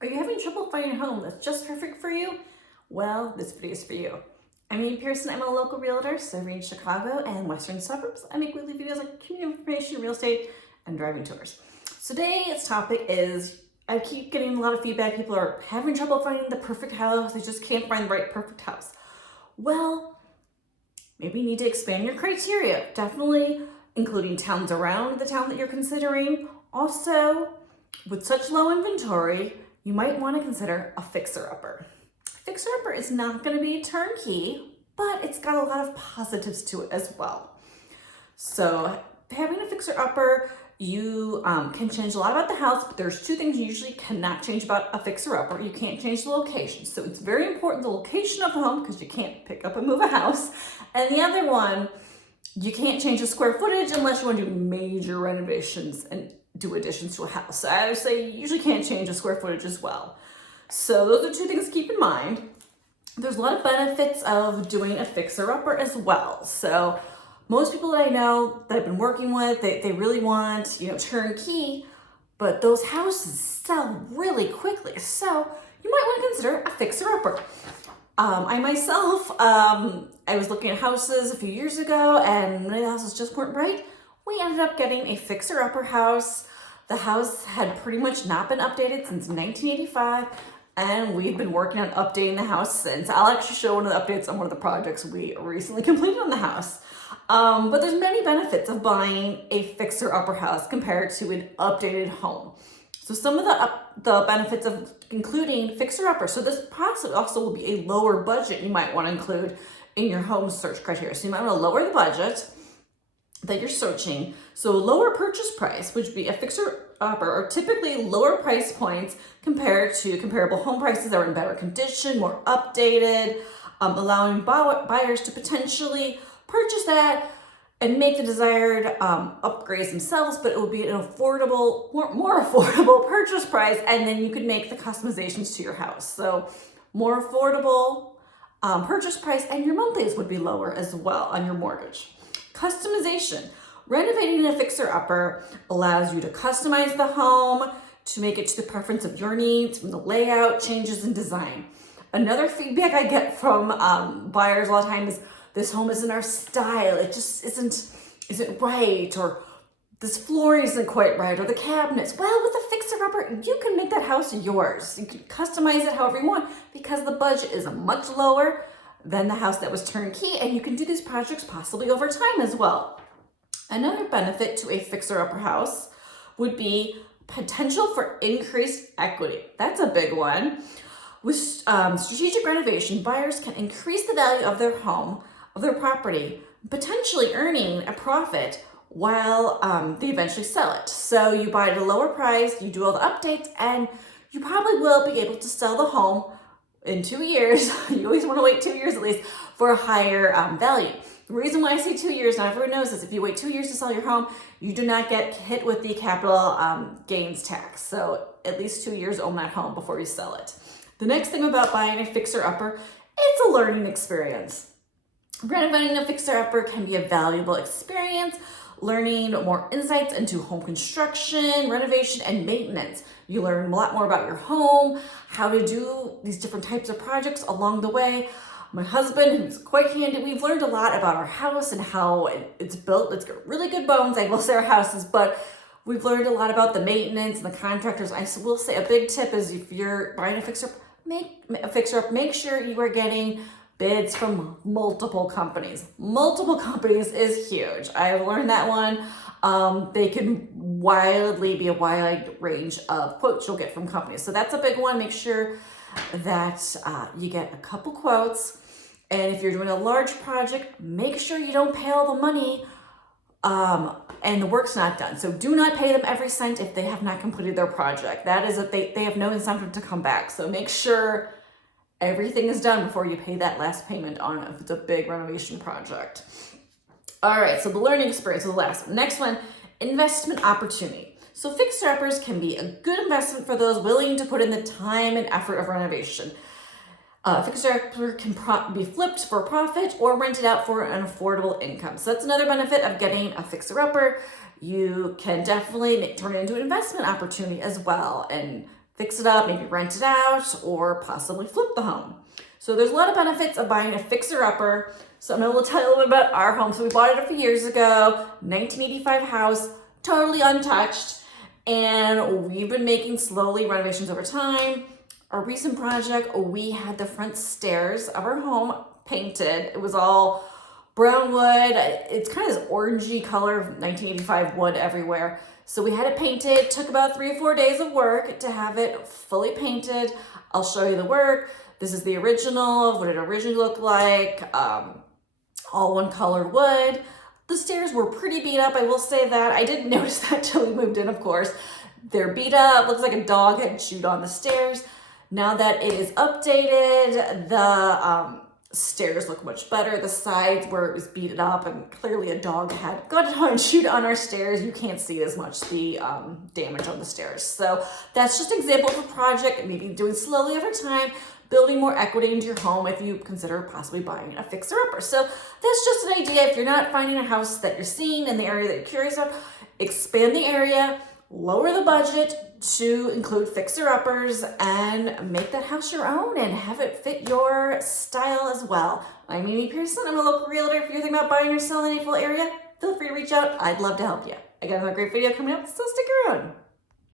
Are you having trouble finding a home that's just perfect for you? Well, this video is for you. I'm Pearson. I'm a local realtor serving Chicago and Western Suburbs. I make weekly videos on community information, real estate, and driving tours. So today's topic is, I keep getting a lot of feedback. People are having trouble finding the perfect house. They just can't find the right perfect house. Well, maybe you need to expand your criteria. Definitely including towns around the town that you're considering. Also, with such low inventory, you might want to consider a fixer-upper. Fixer-upper is not going to be turnkey, but it's got a lot of positives to it as well. So having a fixer-upper, you can change a lot about the house, but there's two things you usually cannot change about a fixer-upper. You can't change the location. So it's very important, the location of the home, because you can't pick up and move a house. And the other one, you can't change the square footage unless you want to do major renovations and do additions to a house. So I would say you usually can't change the square footage as well. So those are two things to keep in mind. There's a lot of benefits of doing a fixer-upper as well. So most people that I know that I've been working with, they really want, turnkey, but those houses sell really quickly. So you might want to consider a fixer-upper. I myself, I was looking at houses a few years ago and the houses just weren't right. We ended up getting a fixer-upper house. The house had pretty much not been updated since 1985, and we've been working on updating the house since. I'll actually show one of the updates on one of the projects we recently completed on the house. But there's many benefits of buying a fixer-upper house compared to an updated home. So some of the benefits of including fixer-upper. So this possibly also will be a lower budget you might want to include in your home search criteria. So you might want to lower the budget that you're searching. So lower purchase price, which would be a fixer-upper, are typically lower price points compared to comparable home prices that are in better condition, more updated, allowing buyers to potentially purchase that and make the desired upgrades themselves, but it will be an affordable, more affordable purchase price, and then you could make the customizations to your house. So more affordable purchase price, and your monthlies would be lower as well on your mortgage. Customization. Renovating a fixer-upper allows you to customize the home to make it to the preference of your needs, from the layout, changes, and design. Another feedback I get from buyers a lot of times is, this home isn't our style, it just isn't right, or this flooring isn't quite right, or the cabinets. Well, with a fixer-upper, you can make that house yours. You can customize it however you want because the budget is much lower than the house that was turnkey, and you can do these projects possibly over time as well. Another benefit to a fixer-upper house would be potential for increased equity. That's a big one. With strategic renovation, buyers can increase the value of their home, of their property, potentially earning a profit while they eventually sell it. So you buy it at a lower price, you do all the updates, and you probably will be able to sell the home in 2 years. You always want to wait 2 years at least for a higher value. The reason why I say 2 years, not everyone knows this, if you wait 2 years to sell your home, you do not get hit with the capital gains tax. So at least 2 years own that home before you sell it. The next thing about buying a fixer-upper, it's a learning experience. Renovating a fixer-upper can be a valuable experience, learning more insights into home construction, renovation, and maintenance. You learn a lot more about your home, how to do these different types of projects along the way. My husband, who's quite handy, we've learned a lot about our house and how it's built. It's got really good bones, I will say, our houses, but we've learned a lot about the maintenance and the contractors. I will say a big tip is, if you're buying a fixer-up, make sure you are getting bids from multiple companies. Multiple companies is huge. I've learned that one. They can wildly be a wide range of quotes you'll get from companies. So that's a big one. Make sure that you get a couple quotes. And if you're doing a large project, make sure you don't pay all the money and the work's not done. So do not pay them every cent if they have not completed their project. That is that they have no incentive to come back. So make sure everything is done before you pay that last payment on it if it's a big renovation project. All right, so the learning experience is the last. Next one, investment opportunity. So fixer-uppers can be a good investment for those willing to put in the time and effort of renovation. Fixer-upper can be flipped for profit or rented out for an affordable income. So that's another benefit of getting a fixer-upper. You can definitely turn it into an investment opportunity as well and fix it up, maybe rent it out, or possibly flip the home. So there's a lot of benefits of buying a fixer-upper. So I'm going to tell you a little bit about our home. So we bought it a few years ago, 1985 house, totally untouched. And we've been making slowly renovations over time. Our recent project, we had the front stairs of our home painted. It was all brown wood. It's kind of this orangey color, 1985 wood everywhere. So we had it painted. It took about 3 or 4 days of work to have it fully painted. I'll show you the work. This is the original, what it originally looked like. All one colored wood. The stairs were pretty beat up, I will say that. I didn't notice that till we moved in, of course. They're beat up, looks like a dog had chewed on the stairs. Now that it is updated, the stairs look much better. The sides where it was beat up and clearly a dog had got on and chewed on our stairs. You can't see as much the damage on the stairs. So that's just an example of a project, maybe doing slowly over time, building more equity into your home if you consider possibly buying a fixer-upper. So that's just an idea. If you're not finding a house that you're seeing in the area that you're curious about, expand the area, lower the budget to include fixer-uppers, and make that house your own and have it fit your style as well. I'm Amy Pearson. I'm a local realtor. If you're thinking about buying or selling in a full area, feel free to reach out. I'd love to help you. I got another great video coming up, so stick around.